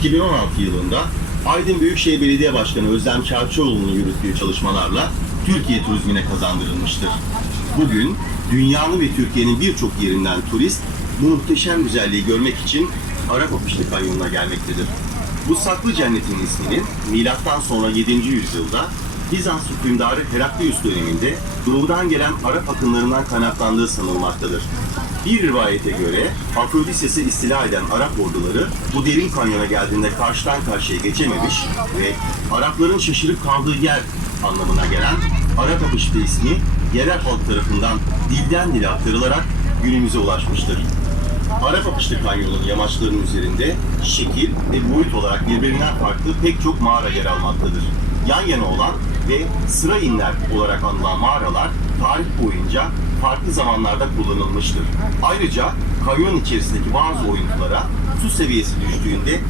2016 yılında Aydın Büyükşehir Belediye Başkanı Özlem Çarçıoğlu'nun yürüttüğü çalışmalarla Türkiye turizmine kazandırılmıştır. Bugün dünyanın ve Türkiye'nin birçok yerinden turist bu muhteşem güzelliği görmek için Arap Apışlı Kanyonu'na gelmektedir. Bu saklı cennetin isminin milattan sonra 7. yüzyılda Bizans hükümdarı Heraklius döneminde doğudan gelen Arap akınlarından kaynaklandığı sanılmaktadır. Bir rivayete göre Afrodises'i istila eden Arap orduları bu derin kanyona geldiğinde karşıdan karşıya geçememiş ve Arapların şaşırıp kaldığı yer anlamına gelen Arap Apışlı ismi yerel halk tarafından dilden dile aktarılarak günümüze ulaşmıştır. Arap Apışlı Kanyonu'nun yamaçlarının üzerinde şekil ve boyut olarak birbirinden farklı pek çok mağara yer almaktadır. Yan yana olan ve sıra inler olarak anılan mağaralar tarih boyunca farklı zamanlarda kullanılmıştır. Ayrıca kanyon içerisindeki bazı oyuntulara su seviyesi düştüğünde